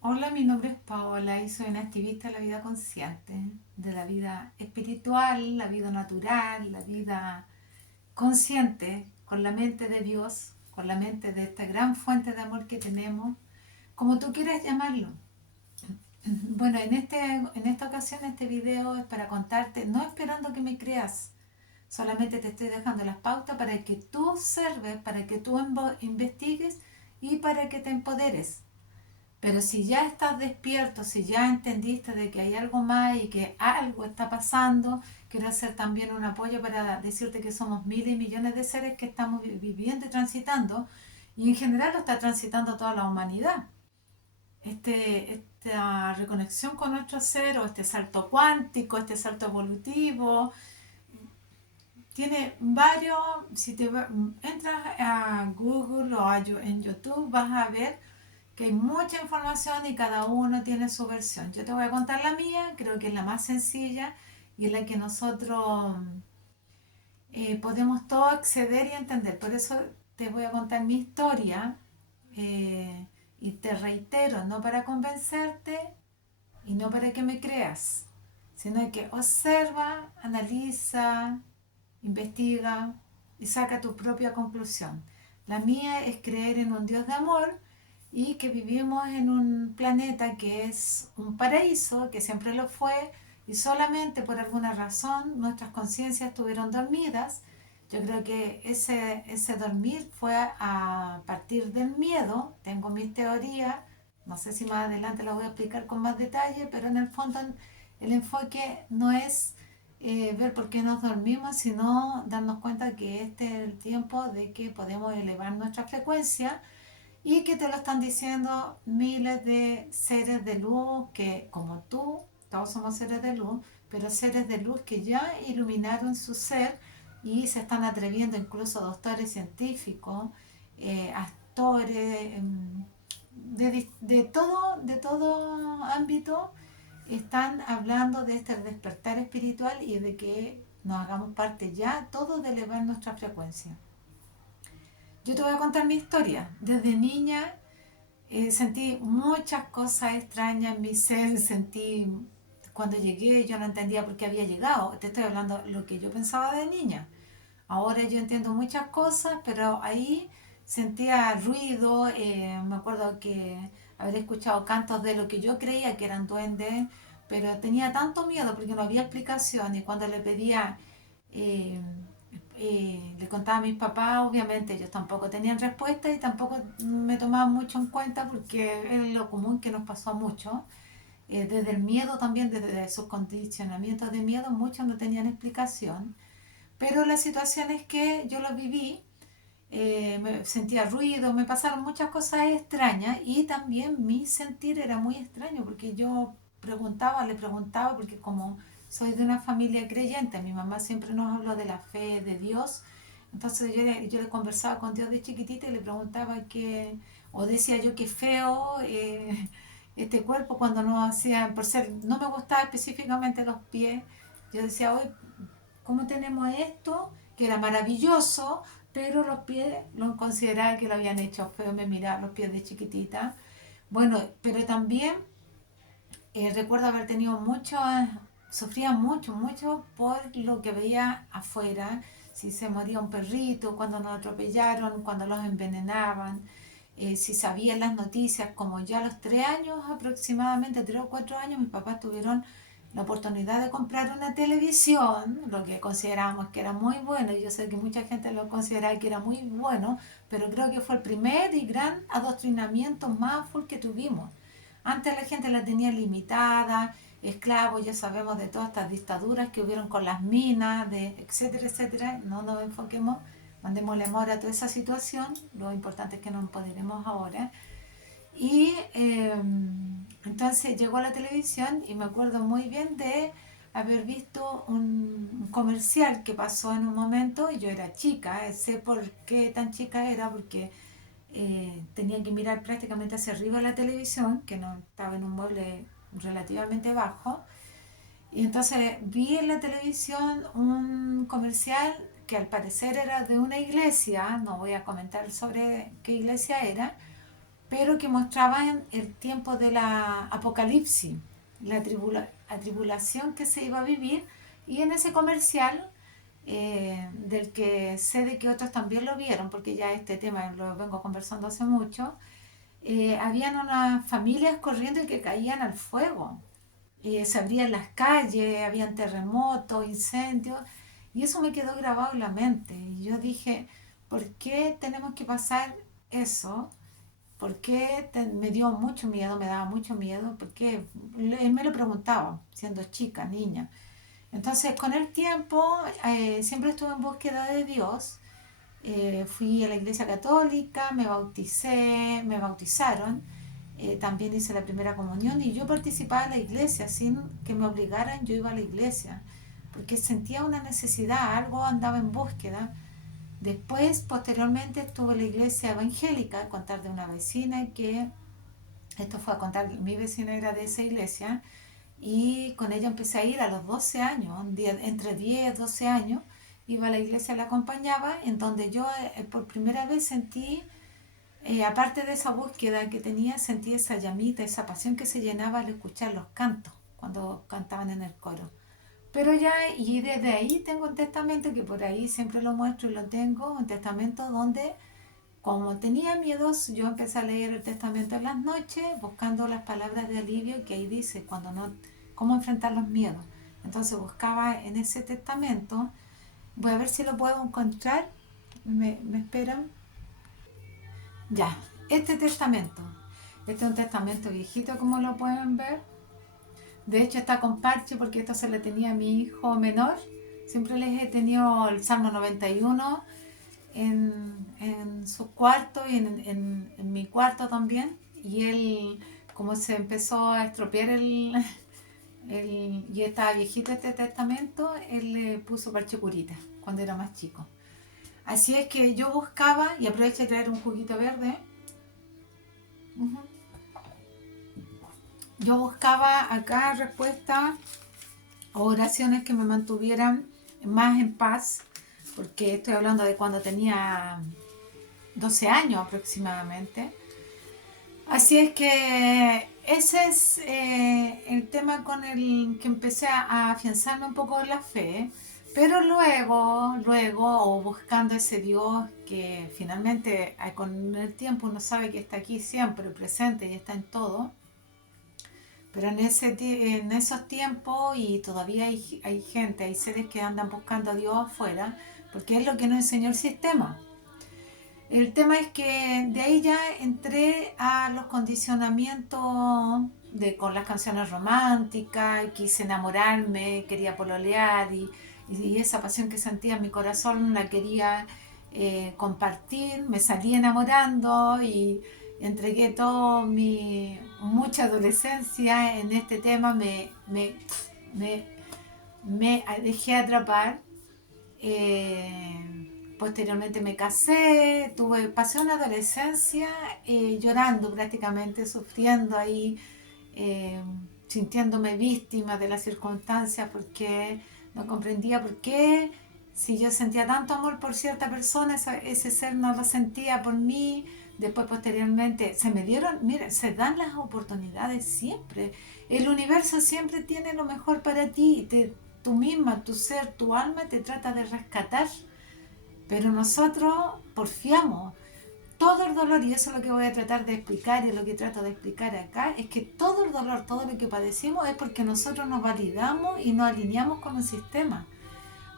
Hola, mi nombre es Paola y soy una activista de la vida consciente, de la vida espiritual, la vida natural, la vida consciente, con la mente de Dios, con la mente de esta gran fuente de amor que tenemos, como tú quieras llamarlo. Bueno, en esta ocasión este video es para contarte, no esperando que me creas, solamente te estoy dejando las pautas para que tú observes, para que tú investigues y para que te empoderes. Pero si ya estás despierto, si ya entendiste de que hay algo más y que algo está pasando, quiero hacer también un apoyo para decirte que somos miles y millones de seres que estamos viviendo y transitando, y en general lo está transitando toda la humanidad. Esta reconexión con nuestro ser, o este salto cuántico, este salto evolutivo, tiene varios. Si entras a Google o en YouTube, vas a ver que hay mucha información y cada uno tiene su versión. Yo te voy a contar la mía, creo que es la más sencilla y es la que nosotros podemos todos acceder y entender. Por eso te voy a contar mi historia, eh, y te reitero, no para convencerte y no para que me creas, sino que observa, analiza, investiga y saca tu propia conclusión. La mía es creer en un Dios de amor y que vivimos en un planeta que es un paraíso, que siempre lo fue, y solamente por alguna razón nuestras conciencias estuvieron dormidas. Yo creo que ese dormir fue a partir del miedo. Tengo mis teorías, no sé si más adelante las voy a explicar con más detalle, pero en el fondo el enfoque no es ver por qué nos dormimos, sino darnos cuenta que este es el tiempo de que podemos elevar nuestra frecuencia y que te lo están diciendo miles de seres de luz que, como tú, todos somos seres de luz, pero seres de luz que ya iluminaron su ser y se están atreviendo, incluso doctores científicos, actores, de todo ámbito, están hablando de este despertar espiritual y de que nos hagamos parte ya todos de elevar nuestra frecuencia. Yo te voy a contar mi historia. Desde niña sentí muchas cosas extrañas en mi ser, sentí, cuando llegué yo no entendía por qué había llegado, te estoy hablando de lo que yo pensaba de niña. Ahora yo entiendo muchas cosas, pero ahí sentía ruido, me acuerdo que haber escuchado cantos de lo que yo creía que eran duendes, pero tenía tanto miedo porque no había explicación, y cuando le pedía, eh, le contaba a mis papás, obviamente ellos tampoco tenían respuesta y tampoco me tomaban mucho en cuenta porque es lo común que nos pasó a muchos. Desde el miedo también, desde sus condicionamientos de miedo, muchos no tenían explicación. Pero la situación es que yo lo viví, me sentía ruido, me pasaron muchas cosas extrañas y también mi sentir era muy extraño porque yo le preguntaba, porque como soy de una familia creyente, mi mamá siempre nos habló de la fe, de Dios, entonces yo le conversaba con Dios de chiquitita y le preguntaba que, o decía yo que feo, este cuerpo cuando no hacían, por ser, no me gustaba específicamente los pies, yo decía, hoy, ¿cómo tenemos esto? Que era maravilloso, pero los pies lo consideraba que lo habían hecho feo, me miraba los pies de chiquitita. Bueno, pero también recuerdo haber tenido mucho, sufría mucho, mucho por lo que veía afuera, si se moría un perrito, cuando nos atropellaron, cuando los envenenaban, si sabían las noticias, como ya a los 3 años aproximadamente, 3 o 4 años, mis papás tuvieron la oportunidad de comprar una televisión, lo que considerábamos que era muy bueno, y yo sé que mucha gente lo consideraba que era muy bueno, pero creo que fue el primer y gran adoctrinamiento más full que tuvimos. Antes la gente la tenía limitada, esclavos, ya sabemos de todas estas dictaduras que hubieron con las minas, de etcétera, etcétera. No nos enfoquemos, mandémosle amor a toda esa situación, lo importante es que nos empoderemos ahora. Y entonces llegó a la televisión y me acuerdo muy bien de haber visto un comercial que pasó en un momento, y yo era chica, sé por qué tan chica era, porque tenía que mirar prácticamente hacia arriba la televisión, que no estaba en un mueble relativamente bajo, y entonces vi en la televisión un comercial que al parecer era de una iglesia, no voy a comentar sobre qué iglesia era, pero que mostraban el tiempo de la apocalipsis, la tribulación que se iba a vivir. Y en ese comercial, del que sé de que otros también lo vieron, porque ya este tema lo vengo conversando hace mucho, habían unas familias corriendo y que caían al fuego. Se abrían las calles, habían terremotos, incendios, y eso me quedó grabado en la mente. Y yo dije, ¿por qué tenemos que pasar eso? Porque me dio mucho miedo, me daba mucho miedo, porque él me lo preguntaba, siendo chica, niña. Entonces, con el tiempo, siempre estuve en búsqueda de Dios. Fui a la iglesia católica, me bauticé, me bautizaron, también hice la primera comunión y yo participaba en la iglesia sin que me obligaran, yo iba a la iglesia porque sentía una necesidad, algo andaba en búsqueda. Después, posteriormente, estuve en la iglesia evangélica, a contar de una vecina que, esto fue a contar, mi vecina era de esa iglesia, y con ella empecé a ir a los 12 años, entre 10 y 12 años, iba a la iglesia, la acompañaba, en donde yo por primera vez sentí, aparte de esa búsqueda que tenía, sentí esa llamita, esa pasión que se llenaba al escuchar los cantos, cuando cantaban en el coro. Pero ya, y desde ahí tengo un testamento que por ahí siempre lo muestro y lo tengo, un testamento donde, como tenía miedos, yo empecé a leer el testamento en las noches, buscando las palabras de alivio que ahí dice, cuando no, cómo enfrentar los miedos. Entonces buscaba en ese testamento, voy a ver si lo puedo encontrar, me esperan. Ya, este testamento, este es un testamento viejito como lo pueden ver. De hecho está con parche porque esto se le tenía a mi hijo menor. Siempre les he tenido el Salmo 91 en su cuarto y en mi cuarto también. Y él, como se empezó a estropear y estaba viejito este testamento, él le puso parche curita cuando era más chico. Así es que yo buscaba, y aprovecho de traer un juguito verde, yo buscaba acá respuestas o oraciones que me mantuvieran más en paz, porque estoy hablando de cuando tenía 12 años aproximadamente. Así es que ese es el tema con el que empecé a afianzarme un poco en la fe, pero luego, o buscando ese Dios que finalmente con el tiempo uno sabe que está aquí siempre presente y está en todo, pero en esos tiempos y todavía hay gente, hay seres que andan buscando a Dios afuera, porque es lo que nos enseñó el sistema. El tema es que de ahí ya entré a los condicionamientos con las canciones románticas, quise enamorarme, quería pololear y esa pasión que sentía en mi corazón la quería compartir, me salí enamorando y entregué mucha adolescencia en este tema, me, me dejé atrapar. Posteriormente me casé, pasé una adolescencia llorando prácticamente, sufriendo ahí, eh, sintiéndome víctima de las circunstancias porque no comprendía por qué, si yo sentía tanto amor por cierta persona, ese ser no lo sentía por mí. Después posteriormente se me dieron, mira, se dan las oportunidades siempre. El universo siempre tiene lo mejor para ti. Tú misma, tu ser, tu alma te trata de rescatar, pero nosotros porfiamos. Todo el dolor, y eso es lo que voy a tratar de explicar y lo que trato de explicar acá, es que todo el dolor, todo lo que padecimos es porque nosotros nos validamos y nos alineamos con el sistema.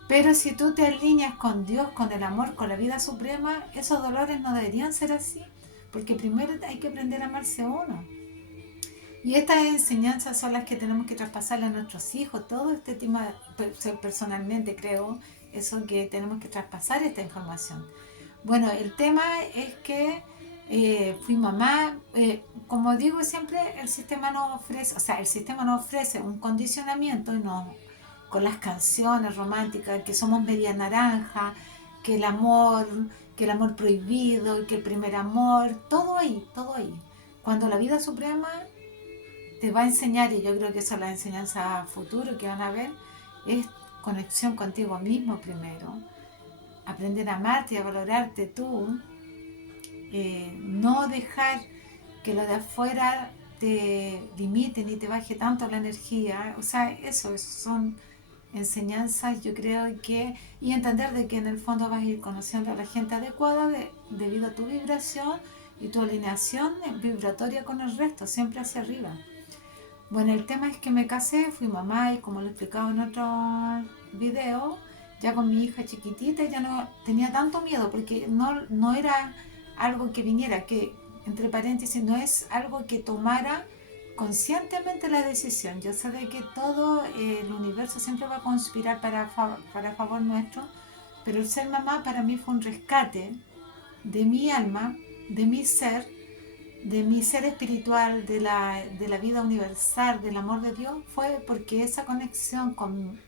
Pero si tú te alineas con Dios, con el amor, con la vida suprema, esos dolores no deberían ser así, porque primero hay que aprender a amarse uno. Y estas enseñanzas son las que tenemos que traspasarle a nuestros hijos. Todo este tema, personalmente creo, eso que tenemos que traspasar esta información. Bueno, el tema es que fui mamá, como digo siempre, el sistema nos ofrece un condicionamiento y no, con las canciones románticas, que somos media naranja, que el amor, que el amor prohibido, que el primer amor, todo ahí, todo ahí. Cuando la vida suprema te va a enseñar, y yo creo que esa es la enseñanza futuro que van a ver, es conexión contigo mismo primero, aprender a amarte y a valorarte tú, no dejar que lo de afuera te limite ni te baje tanto la energía. O sea, eso son enseñanzas, yo creo que, y entender de que en el fondo vas a ir conociendo a la gente adecuada debido a tu vibración y tu alineación vibratoria con el resto, siempre hacia arriba. Bueno, el tema es que me casé, fui mamá y como lo he explicado en otro video, ya con mi hija chiquitita ya no tenía tanto miedo porque no era algo que viniera, que entre paréntesis no es algo que tomara conscientemente la decisión. Yo sé de que todo el universo siempre va a conspirar para favor nuestro, pero el ser mamá para mí fue un rescate de mi alma, de mi ser espiritual, de la vida universal, del amor de Dios, fue porque esa conexión con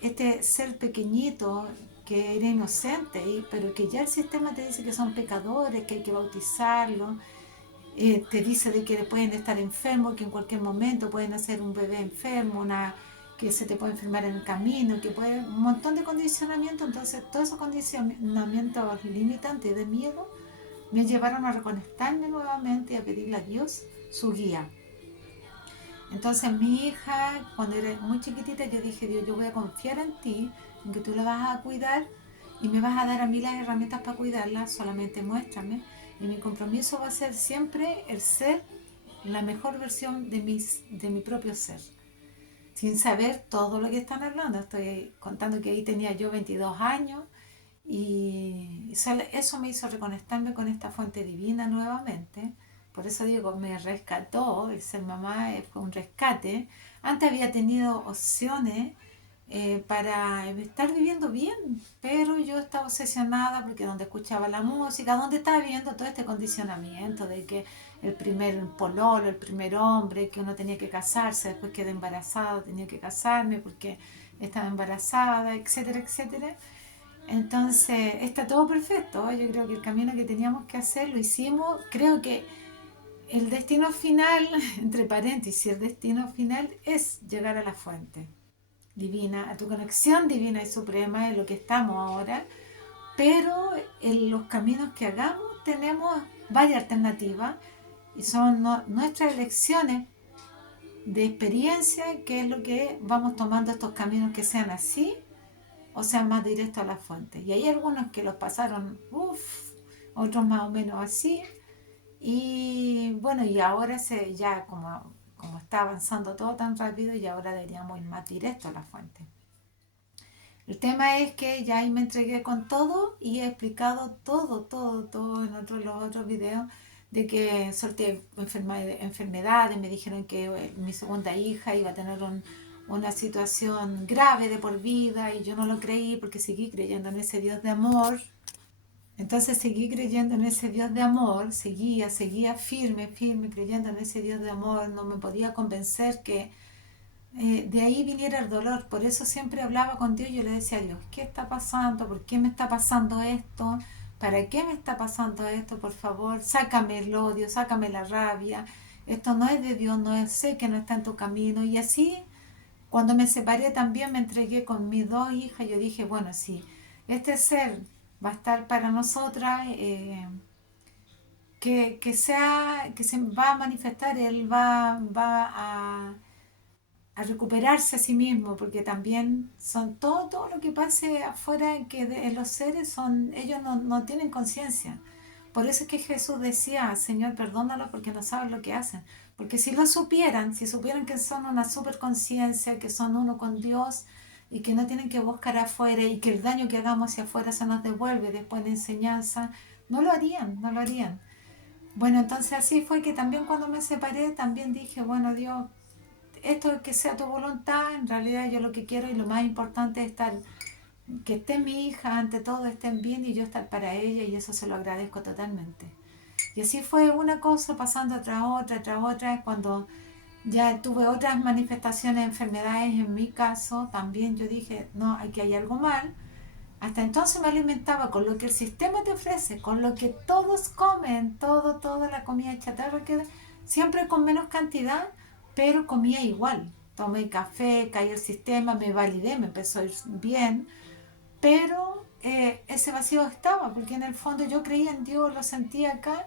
este ser pequeñito que era inocente, pero que ya el sistema te dice que son pecadores, que hay que bautizarlos, te dice de que pueden estar enfermos, que en cualquier momento pueden hacer un bebé enfermo, que se te puede enfermar en el camino, que puede un montón de condicionamientos. Entonces todos esos condicionamientos limitantes de miedo me llevaron a reconectarme nuevamente y a pedirle a Dios su guía. Entonces mi hija, cuando era muy chiquitita, yo dije: Dios, yo voy a confiar en ti, en que tú la vas a cuidar y me vas a dar a mí las herramientas para cuidarla, solamente muéstrame. Y mi compromiso va a ser siempre el ser la mejor versión de mi propio ser, sin saber todo lo que están hablando. Estoy contando que ahí tenía yo 22 años y eso me hizo reconectarme con esta fuente divina nuevamente. Por eso digo, me rescató, el ser mamá fue un rescate. Antes había tenido opciones para estar viviendo bien, pero yo estaba obsesionada porque donde escuchaba la música, donde estaba viendo todo este condicionamiento de que el primer pololo, el primer hombre, que uno tenía que casarse, después quedé embarazada, tenía que casarme porque estaba embarazada, etcétera, etcétera. Entonces, está todo perfecto. Yo creo que el camino que teníamos que hacer lo hicimos. Creo que el destino final, entre paréntesis, el destino final es llegar a la fuente divina, a tu conexión divina y suprema, en lo que estamos ahora. Pero en los caminos que hagamos tenemos varias alternativas y son nuestras elecciones de experiencia, que es lo que vamos tomando estos caminos que sean así o sea más directo a la fuente. Y hay algunos que los pasaron, otros más o menos así. Y bueno, y ahora ya como está avanzando todo tan rápido, y ahora deberíamos ir más directo a la fuente. El tema es que ya ahí me entregué con todo y he explicado todo en los otros videos de que sorteé enfermedades, me dijeron que mi segunda hija iba a tener una situación grave de por vida y yo no lo creí porque seguí creyendo en ese Dios de amor. Entonces seguí creyendo en ese Dios de amor, seguía firme creyendo en ese Dios de amor, no me podía convencer que de ahí viniera el dolor. Por eso siempre hablaba con Dios. Yo le decía a Dios: ¿qué está pasando? ¿Por qué me está pasando esto? ¿Para qué me está pasando esto? Por favor, sácame el odio, sácame la rabia. Esto no es de Dios, sé que no está en tu camino. Y así, cuando me separé, también me entregué con mis dos hijas. Yo dije: bueno, si este ser va a estar para nosotras, que se va a manifestar, él va a recuperarse a sí mismo, porque también son todo lo que pase afuera, que en los seres ellos no tienen conciencia. Por eso es que Jesús decía: Señor, perdónalo porque no saben lo que hacen. Porque si lo supieran, si supieran que son una superconciencia, que son uno con Dios y que no tienen que buscar afuera y que el daño que hagamos hacia afuera se nos devuelve después de enseñanza, no lo harían. Bueno, entonces así fue que también cuando me separé, también dije: bueno, Dios, esto es que sea tu voluntad. En realidad yo lo que quiero y lo más importante es que esté mi hija, ante todo estén bien y yo estar para ella, y eso se lo agradezco totalmente. Y así fue una cosa pasando tras otra, cuando ya tuve otras manifestaciones de enfermedades en mi caso, también yo dije: no, aquí hay algo mal. Hasta entonces me alimentaba con lo que el sistema te ofrece, con lo que todos comen, toda la comida chatarra que siempre con menos cantidad, pero comía igual. Tomé café, caí el sistema, me validé, me empezó a ir bien, pero ese vacío estaba, porque en el fondo yo creía en Dios, lo sentía acá,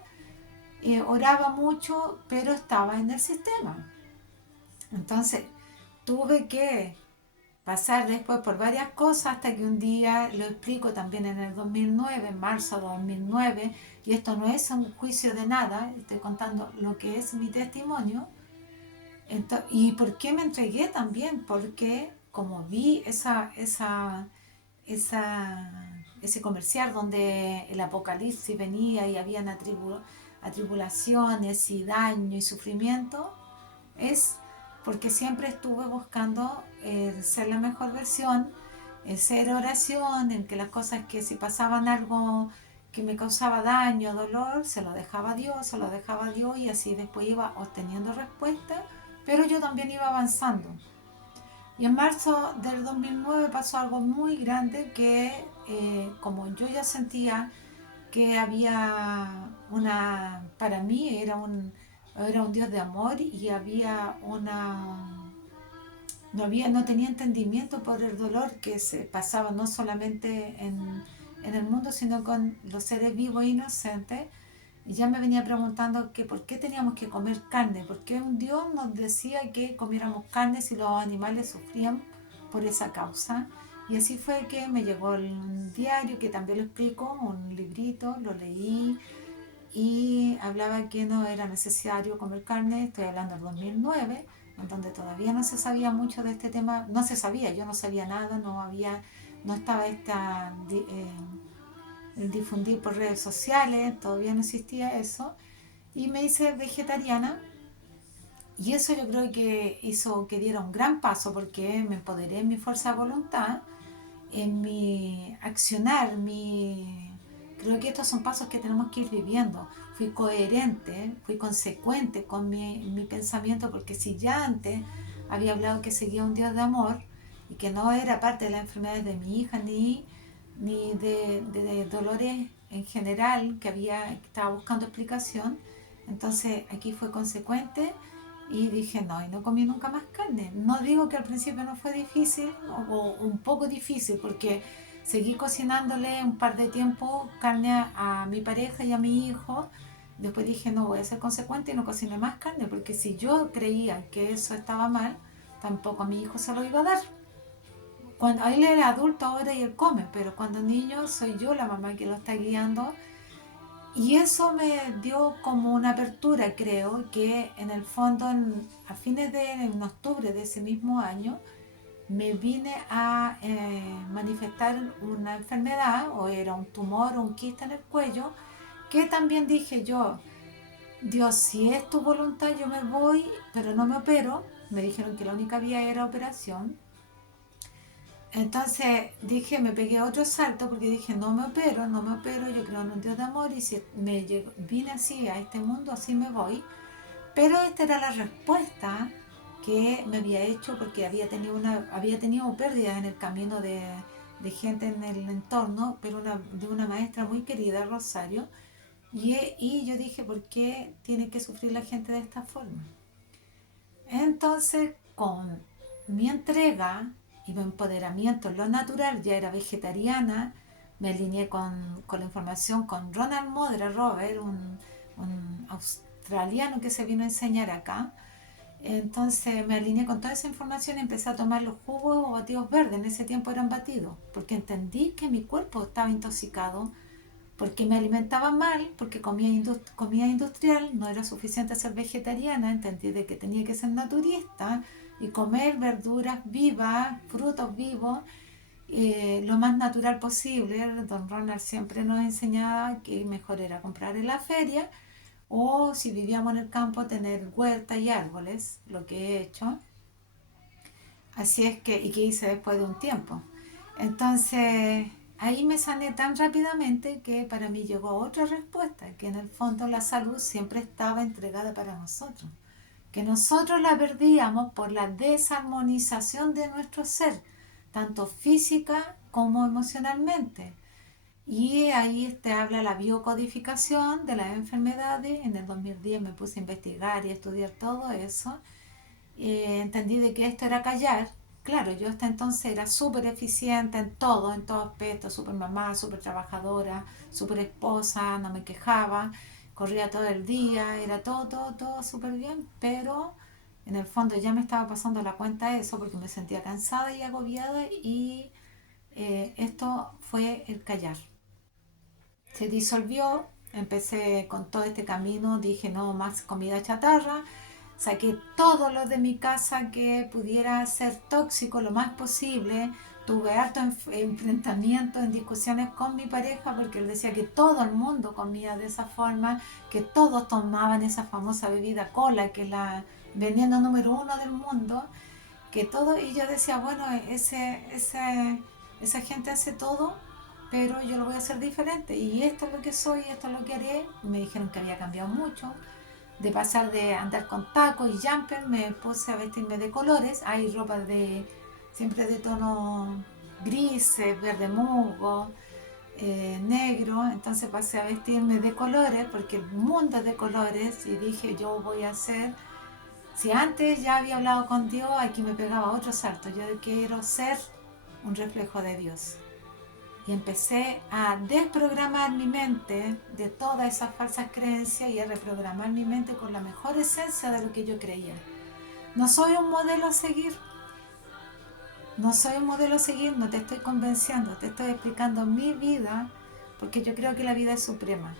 oraba mucho, pero estaba en el sistema. Entonces, tuve que pasar después por varias cosas hasta que un día, lo explico también en el 2009, en marzo de 2009, y esto no es un juicio de nada, estoy contando lo que es mi testimonio. ¿Y por qué me entregué también? Porque como vi ese comercial donde el apocalipsis venía y habían atribulaciones y daño y sufrimiento, es porque siempre estuve buscando ser la mejor versión, ser oración, en que las cosas que si pasaban algo que me causaba daño, dolor, se lo dejaba a Dios, se lo dejaba a Dios y así después iba obteniendo respuesta, pero yo también iba avanzando. Y en marzo del 2009 pasó algo muy grande que como yo ya sentía que había para mí era un Dios de amor y había no tenía entendimiento por el dolor que se pasaba no solamente en el mundo, sino con los seres vivos e inocentes. Y ya me venía preguntando que por qué teníamos que comer carne, por qué un Dios nos decía que comiéramos carne si los animales sufrían por esa causa. Y así fue que me llegó el diario, que también lo explico, un librito, lo leí y hablaba que no era necesario comer carne, estoy hablando del 2009, en donde todavía no se sabía mucho de este tema, no se sabía, yo no sabía nada, no estaba el difundir por redes sociales, todavía no existía eso, y me hice vegetariana, y eso yo creo que hizo que diera un gran paso porque me empoderé en mi fuerza de voluntad, en mi accionar, creo que estos son pasos que tenemos que ir viviendo. Fui coherente, fui consecuente con mi pensamiento, porque si ya antes había hablado que seguía un Dios de amor y que no era parte de las enfermedades de mi hija ni de dolores en general que estaba buscando explicación, entonces aquí fue consecuente y dije no, y no comí nunca más carne. No digo que al principio no fue difícil o un poco difícil, porque seguí cocinándole un par de tiempo carne a mi pareja y a mi hijo. Después dije no, voy a ser consecuente y no cociné más carne, porque si yo creía que eso estaba mal, tampoco a mi hijo se lo iba a dar. Cuando él era adulto ahora y él come, pero cuando niño soy yo la mamá que lo está guiando. Y eso me dio como una apertura, creo, que en el fondo en octubre de ese mismo año me vine a manifestar una enfermedad, o era un tumor o un quiste en el cuello, que también dije yo, Dios, si es tu voluntad yo me voy, pero no me opero. Me dijeron que la única vía era operación. Entonces dije, me pegué otro salto porque dije, no me opero, no me opero, yo creo en un Dios de amor y si vine así a este mundo, así me voy. Pero esta era la respuesta que me había hecho porque había tenido pérdidas en el camino de gente en el entorno, pero de una maestra muy querida, Rosario. Y yo dije, ¿por qué tiene que sufrir la gente de esta forma? Entonces, con mi entrega y mi empoderamiento en lo natural, ya era vegetariana, me alineé con la información con Ronald Modra, Robert, un australiano que se vino a enseñar acá. Entonces me alineé con toda esa información y empecé a tomar los jugos o batidos verdes. En ese tiempo eran batidos, porque entendí que mi cuerpo estaba intoxicado, porque me alimentaba mal, porque comida industrial, no era suficiente ser vegetariana, entendí de que tenía que ser naturista y comer verduras vivas, frutos vivos, lo más natural posible. Don Ronald siempre nos enseñaba que mejor era comprar en la feria o si vivíamos en el campo tener huerta y árboles, lo que he hecho. Así es que, y que hice después de un tiempo. Entonces, ahí me sané tan rápidamente que para mí llegó otra respuesta, que en el fondo la salud siempre estaba entregada para nosotros, que nosotros la perdíamos por la desarmonización de nuestro ser, tanto física como emocionalmente. Y ahí te habla la biocodificación de las enfermedades. En el 2010 me puse a investigar y a estudiar todo eso. Entendí de que esto era callar. Claro, yo hasta entonces era súper eficiente en todo aspecto, súper mamá, súper trabajadora, súper esposa, no me quejaba, corría todo el día, era todo súper bien, pero en el fondo ya me estaba pasando la cuenta eso porque me sentía cansada y agobiada y esto fue el callar. Se disolvió, empecé con todo este camino, dije no más comida chatarra, saqué todo lo de mi casa que pudiera ser tóxico lo más posible. Tuve harto enfrentamiento en discusiones con mi pareja porque él decía que todo el mundo comía de esa forma, que todos tomaban esa famosa bebida cola, que es la veneno número uno del mundo, que todo, y yo decía, bueno, esa gente hace todo, pero yo lo voy a hacer diferente, y esto es lo que soy, esto es lo que haré. Me dijeron que había cambiado mucho, de pasar de andar con tacos y jumper, me puse a vestirme de colores. Hay ropa siempre de tono gris, verde musgo, negro, entonces pasé a vestirme de colores, porque el mundo es de colores, y dije, yo voy a hacer, si antes ya había hablado con Dios, aquí me pegaba otro salto. Yo quiero ser un reflejo de Dios. Y empecé a desprogramar mi mente de todas esas falsas creencias y a reprogramar mi mente con la mejor esencia de lo que yo creía. No soy un modelo a seguir. No soy un modelo a seguir, no te estoy convenciendo, te estoy explicando mi vida, porque yo creo que la vida es suprema.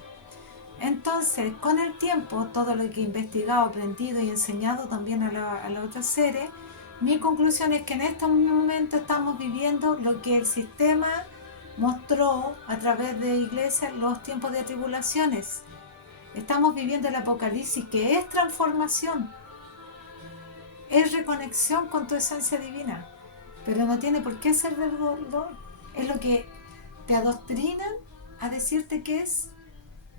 Entonces, con el tiempo, todo lo que he investigado, aprendido y enseñado también a los otros seres, mi conclusión es que en este momento estamos viviendo lo que el sistema mostró a través de iglesias, los tiempos de tribulaciones. Estamos viviendo el apocalipsis, que es transformación, es reconexión con tu esencia divina, pero no tiene por qué ser del dolor. Es lo que te adoctrinan a decirte que es,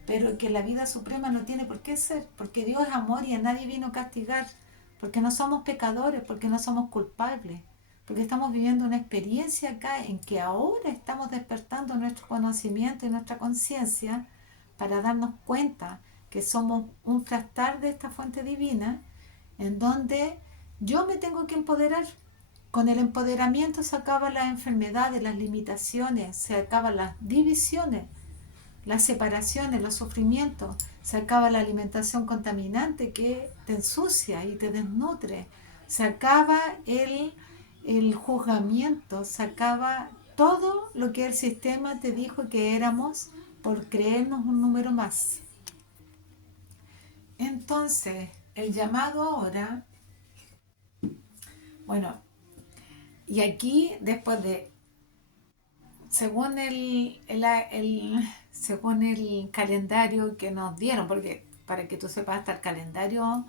pero que la vida suprema no tiene por qué ser, porque Dios es amor y a nadie vino a castigar, porque no somos pecadores, porque no somos culpables, porque estamos viviendo una experiencia acá en que ahora estamos despertando nuestro conocimiento y nuestra conciencia para darnos cuenta que somos un fractal de esta fuente divina, en donde yo me tengo que empoderar. Con el empoderamiento se acaban las enfermedades, las limitaciones, se acaban las divisiones, las separaciones, los sufrimientos, se acaba la alimentación contaminante que te ensucia y te desnutre, se acaba el juzgamiento, se acaba todo lo que el sistema te dijo que éramos por creernos un número más. Entonces, el llamado ahora, bueno, y aquí después de según el calendario que nos dieron, porque para que tú sepas, hasta el calendario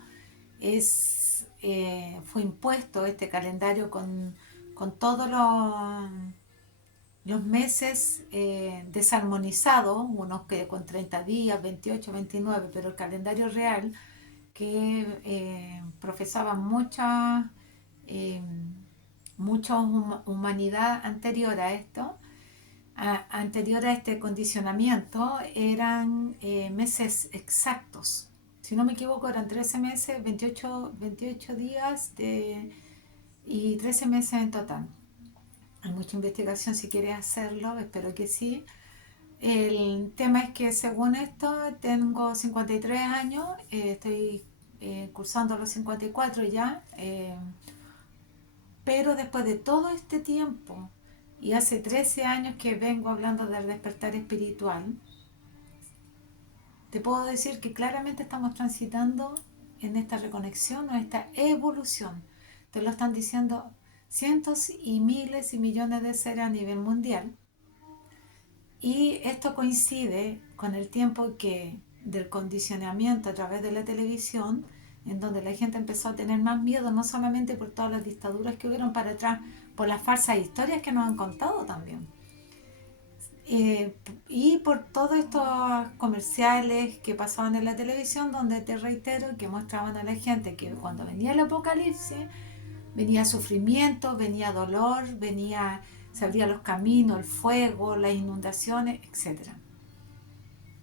fue impuesto, este calendario con todos los meses desarmonizados, unos que con 30 días, 28, 29, pero el calendario real que profesaba eh, mucha humanidad anterior a esto, anterior a este condicionamiento, eran meses exactos. Si no me equivoco, eran 13 meses, 28 días y 13 meses en total. Hay mucha investigación si quieres hacerlo, espero que sí. El tema es que según esto tengo 53 años, estoy cursando los 54 ya, pero después de todo este tiempo, y hace 13 años que vengo hablando del despertar espiritual, te puedo decir que claramente estamos transitando en esta reconexión o esta evolución. Te lo están diciendo cientos y miles y millones de seres a nivel mundial. Y esto coincide con el tiempo del condicionamiento a través de la televisión, en donde la gente empezó a tener más miedo, no solamente por todas las dictaduras que hubieron para atrás, por las falsas historias que nos han contado también. Y por todos estos comerciales que pasaban en la televisión, donde te reitero que mostraban a la gente que cuando venía el apocalipsis, venía sufrimiento, venía dolor, se abrían los caminos, el fuego, las inundaciones, etc.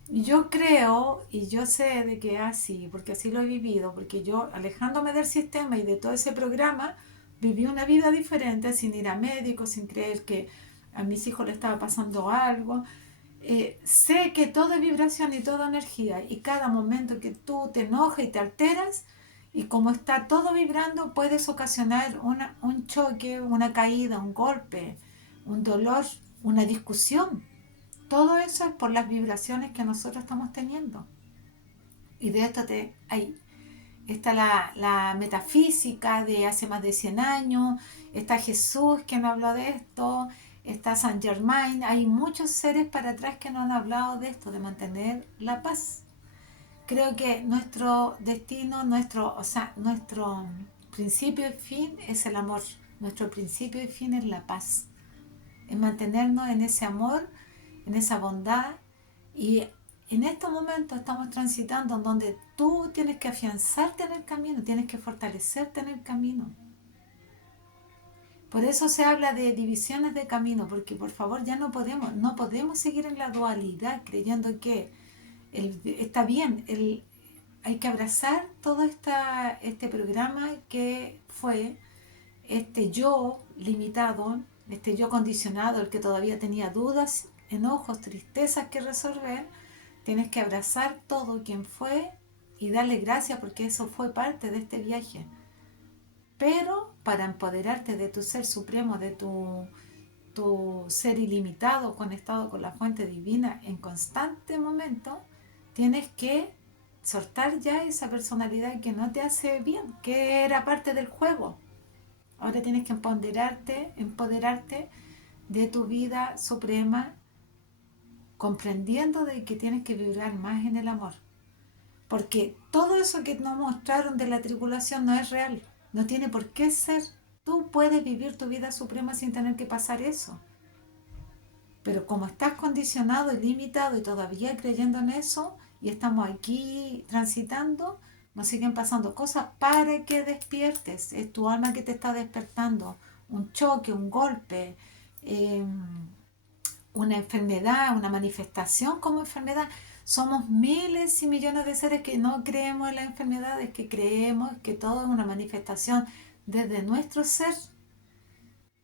Y yo creo, y yo sé de que es así, porque así lo he vivido, porque yo, alejándome del sistema y de todo ese programa, viví una vida diferente, sin ir a médicos, sin creer que a mis hijos les estaba pasando algo. sé que todo es vibración y toda energía, y cada momento que tú te enojas y te alteras, y como está todo vibrando, puedes ocasionar un choque, una caída, un golpe, un dolor, una discusión. Todo eso es por las vibraciones que nosotros estamos teniendo. Y de esto está la metafísica de hace más de 100 años, está Jesús que nos habló de esto, está Saint Germain, hay muchos seres para atrás que nos han hablado de esto, de mantener la paz. Creo que nuestro destino, nuestro principio y fin es el amor, nuestro principio y fin es la paz, en mantenernos en ese amor, en esa bondad. Y en estos momentos estamos transitando en donde tú tienes que afianzarte en el camino, tienes que fortalecerte en el camino. Por eso se habla de divisiones de camino, porque por favor ya no podemos seguir en la dualidad creyendo que está bien, hay que abrazar todo este programa que fue este yo limitado, este yo condicionado, el que todavía tenía dudas, enojos, tristezas que resolver. Tienes que abrazar todo quien fue y darle gracias porque eso fue parte de este viaje. Pero para empoderarte de tu ser supremo, de tu ser ilimitado, conectado con la fuente divina en constante momento, tienes que soltar ya esa personalidad que no te hace bien, que era parte del juego. Ahora tienes que empoderarte de tu vida suprema, comprendiendo de que tienes que vibrar más en el amor. Porque todo eso que nos mostraron de la tribulación no es real, no tiene por qué ser. Tú puedes vivir tu vida suprema sin tener que pasar eso. Pero como estás condicionado y limitado y todavía creyendo en eso, y estamos aquí transitando, nos siguen pasando cosas para que despiertes. Es tu alma que te está despertando. Un choque, un golpe, eh, una enfermedad, una manifestación como enfermedad. Somos miles y millones de seres que no creemos en las enfermedades, que creemos que todo es una manifestación desde nuestro ser.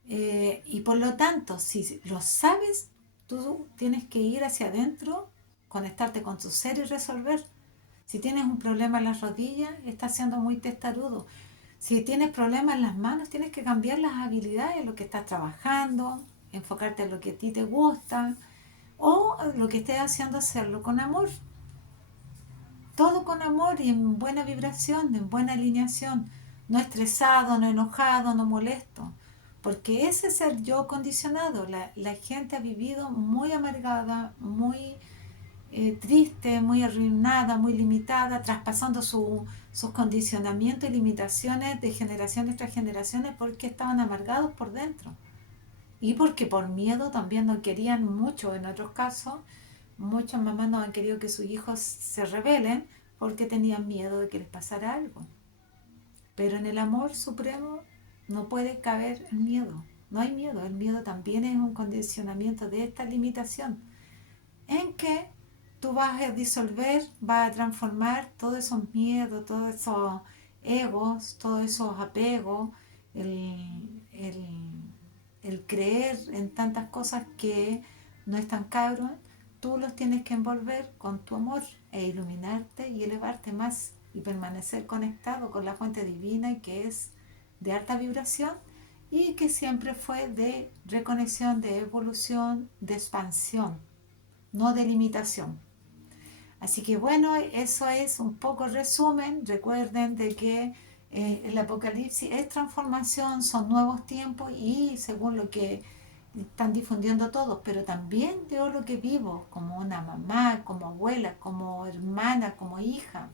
Y por lo tanto, si lo sabes, tú tienes que ir hacia adentro, conectarte con tu ser y resolver. Si tienes un problema en las rodillas, estás siendo muy testarudo. Si tienes problemas en las manos, tienes que cambiar las habilidades, lo que estás trabajando, enfocarte en lo que a ti te gusta o lo que estés haciendo, hacerlo con amor. Todo con amor y en buena vibración, en buena alineación. No estresado, no enojado, no molesto. Porque ese es el yo condicionado. La gente ha vivido muy amargada, muy triste, muy arruinada, muy limitada, traspasando sus condicionamientos y limitaciones de generaciones tras generaciones porque estaban amargados por dentro. Y porque por miedo también no querían mucho. En otros casos, muchas mamás no han querido que sus hijos se rebelen porque tenían miedo de que les pasara algo. Pero en el amor supremo no puede caber el miedo. No hay miedo. El miedo también es un condicionamiento de esta limitación en que tú vas a disolver, vas a transformar todos esos miedos, todos esos egos, todos esos apegos, el creer en tantas cosas que no están cabros. Tú los tienes que envolver con tu amor e iluminarte y elevarte más y permanecer conectado con la fuente divina que es de alta vibración y que siempre fue de reconexión, de evolución, de expansión, no de limitación. Así que bueno, eso es un poco el resumen. Recuerden de que el Apocalipsis es transformación, son nuevos tiempos y según lo que están difundiendo todos, pero también yo lo que vivo como una mamá, como abuela, como hermana, como hija,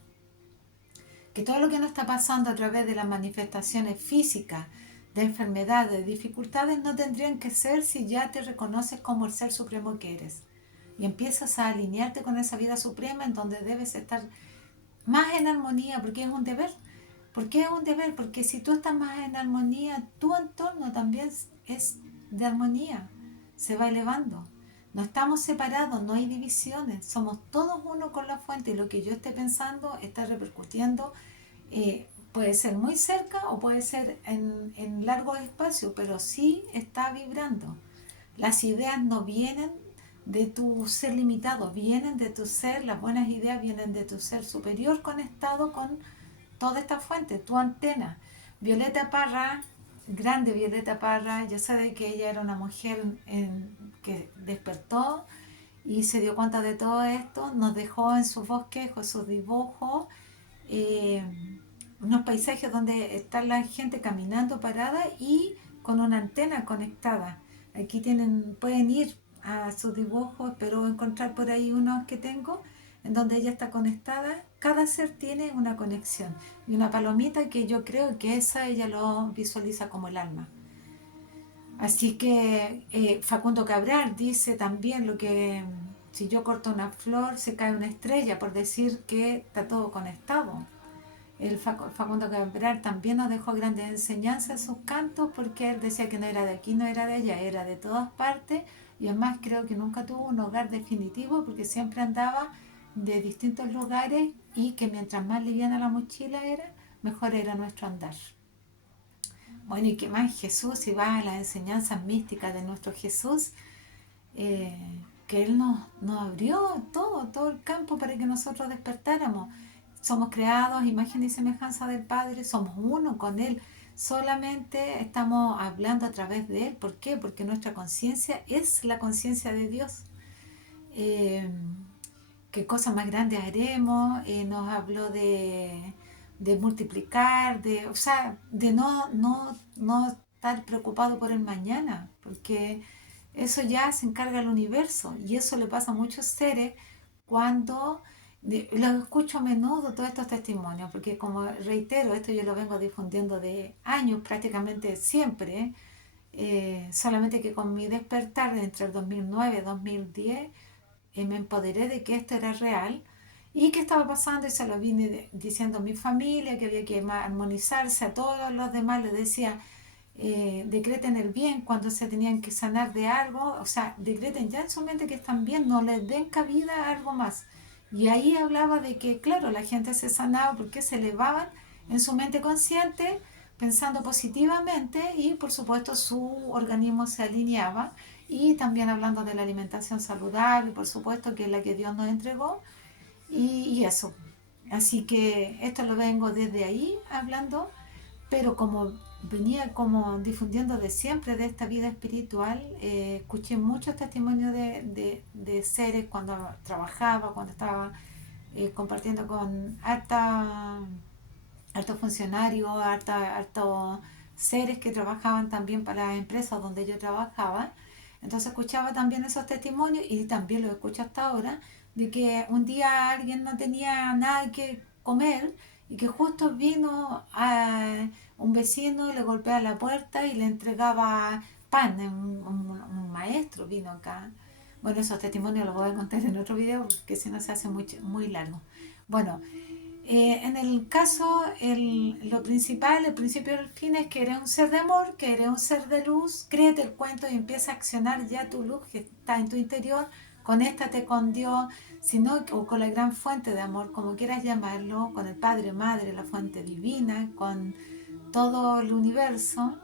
que todo lo que nos está pasando a través de las manifestaciones físicas, de enfermedades, de dificultades, no tendrían que ser si ya te reconoces como el ser supremo que eres. Y empiezas a alinearte con esa vida suprema en donde debes estar más en armonía, porque es un deber. ¿Por qué es un deber? Porque si tú estás más en armonía, tu entorno también es de armonía, se va elevando. No estamos separados, no hay divisiones, somos todos uno con la fuente y lo que yo esté pensando está repercutiendo. Puede ser muy cerca o puede ser en largo espacio, pero sí está vibrando. Las ideas no vienen de tu ser limitado, vienen de tu ser, las buenas ideas vienen de tu ser superior conectado con toda esta fuente, tu antena. Violeta Parra, grande Violeta Parra, yo sé de que ella era una mujer que despertó y se dio cuenta de todo esto, nos dejó en sus bosquejos, sus dibujos, eh, unos paisajes donde está la gente caminando parada y con una antena conectada. Aquí pueden ir a sus dibujos, espero encontrar por ahí unos que tengo, en donde ella está conectada. Cada ser tiene una conexión y una palomita que yo creo que esa ella lo visualiza como el alma. Así que Facundo Cabral dice también lo que si yo corto una flor se cae una estrella, por decir que está todo conectado. Facundo Cabral también nos dejó grandes enseñanzas en sus cantos porque él decía que no era de aquí, no era de allá, era de todas partes y además creo que nunca tuvo un hogar definitivo porque siempre andaba de distintos lugares y que mientras más liviana la mochila era, mejor era nuestro andar. Bueno, y que más Jesús, si va a las enseñanzas místicas de nuestro Jesús, eh, que Él nos abrió todo el campo para que nosotros despertáramos. Somos creados, imagen y semejanza del Padre, somos uno con Él. Solamente estamos hablando a través de Él. ¿Por qué? Porque nuestra conciencia es la conciencia de Dios. Eh, ¿Qué cosas más grandes haremos? Nos habló de multiplicar, o sea, de no estar preocupado por el mañana, porque eso ya se encarga el universo y eso le pasa a muchos seres cuando los escucho a menudo todos estos testimonios, porque como reitero, esto yo lo vengo difundiendo de años, prácticamente siempre, solamente que con mi despertar entre el 2009 y 2010 me empoderé de que esto era real y que estaba pasando y se lo vine diciendo a mi familia, que había que armonizarse, a todos los demás les decía, decreten el bien cuando se tenían que sanar de algo, o sea, decreten ya en su mente que están bien, no les den cabida a algo más. Y ahí hablaba de que, claro, la gente se sanaba porque se elevaban en su mente consciente, pensando positivamente y por supuesto su organismo se alineaba y también hablando de la alimentación saludable, por supuesto que es la que Dios nos entregó y eso. Así que esto lo vengo desde ahí hablando, pero como venía como difundiendo de siempre de esta vida espiritual, escuché muchos testimonios de seres cuando trabajaba, cuando estaba compartiendo con altos funcionarios, hartos seres que trabajaban también para las empresas donde yo trabajaba. Entonces escuchaba también esos testimonios y también los escucho hasta ahora, de que un día alguien no tenía nada que comer y que justo vino a un vecino, le golpea la puerta y le entregaba pan. Un maestro vino acá. Bueno, esos testimonios los voy a contar en otro video porque si no se hace muy largo. Bueno, en el caso, lo principal, el principio y el fin es que eres un ser de amor, que eres un ser de luz, créete el cuento y empieza a accionar ya tu luz que está en tu interior, conéctate con Dios, sino, o con la gran fuente de amor, como quieras llamarlo, con el Padre, Madre, la fuente divina, con todo el universo,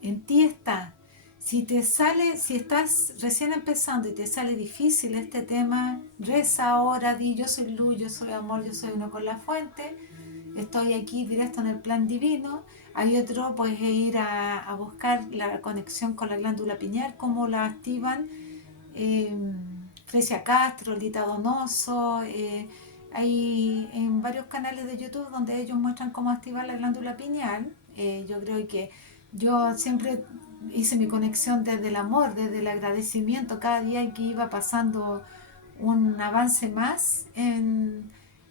en ti está. Si estás recién empezando y te sale difícil este tema, reza ahora, di yo soy luz, yo soy amor, yo soy uno con la fuente, estoy aquí directo en el plan divino. Hay otro, pues ir a buscar la conexión con la glándula pineal, cómo la activan. Eh, Frecia Castro, Lita Donoso, hay en varios canales de YouTube donde ellos muestran cómo activar la glándula pineal. Yo creo que yo siempre hice mi conexión desde el amor, desde el agradecimiento, cada día que iba pasando un avance más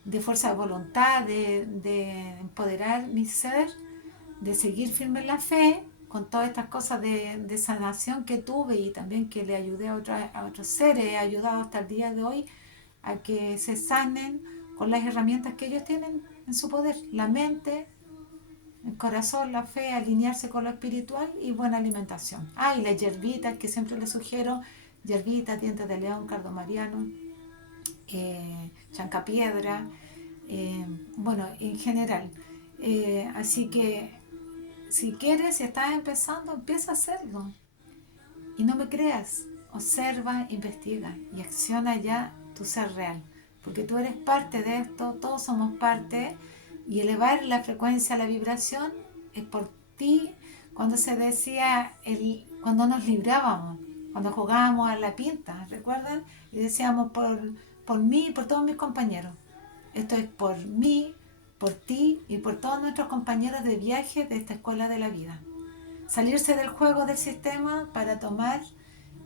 de fuerza de voluntad, de empoderar mi ser, de seguir firme en la fe, con todas estas cosas de sanación que tuve y también que le ayudé a otros seres, he ayudado hasta el día de hoy a que se sanen con las herramientas que ellos tienen en su poder, la mente, el corazón, la fe, alinearse con lo espiritual y buena alimentación. Y las hierbitas que siempre les sugiero, hierbitas, dientes de león, cardomariano, chancapiedra, bueno, en general. Así que si quieres, si estás empezando, empieza a hacerlo. Y no me creas, observa, investiga y acciona ya tu ser real, porque tú eres parte de esto, todos somos parte, y elevar la frecuencia, la vibración es por ti. Cuando se decía, cuando nos librábamos, cuando jugábamos a la pinta, ¿recuerdan? Y decíamos por mí y por todos mis compañeros. Esto es por mí, por ti y por todos nuestros compañeros de viaje de esta escuela de la vida. Salirse del juego del sistema para tomar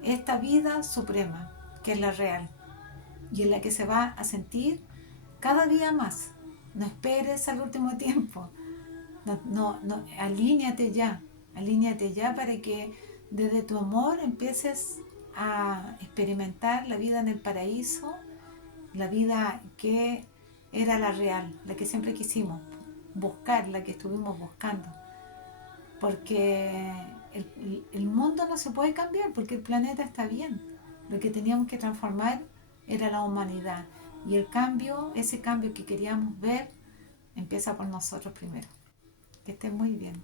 esta vida suprema, que es la real, y en la que se va a sentir cada día más. No esperes al último tiempo. No, alíñate ya para que desde tu amor empieces a experimentar la vida en el paraíso, la vida que era la real, la que siempre quisimos buscar, la que estuvimos buscando. Porque el mundo no se puede cambiar, porque el planeta está bien. Lo que teníamos que transformar era la humanidad. Y el cambio, ese cambio que queríamos ver, empieza por nosotros primero. Que esté muy bien.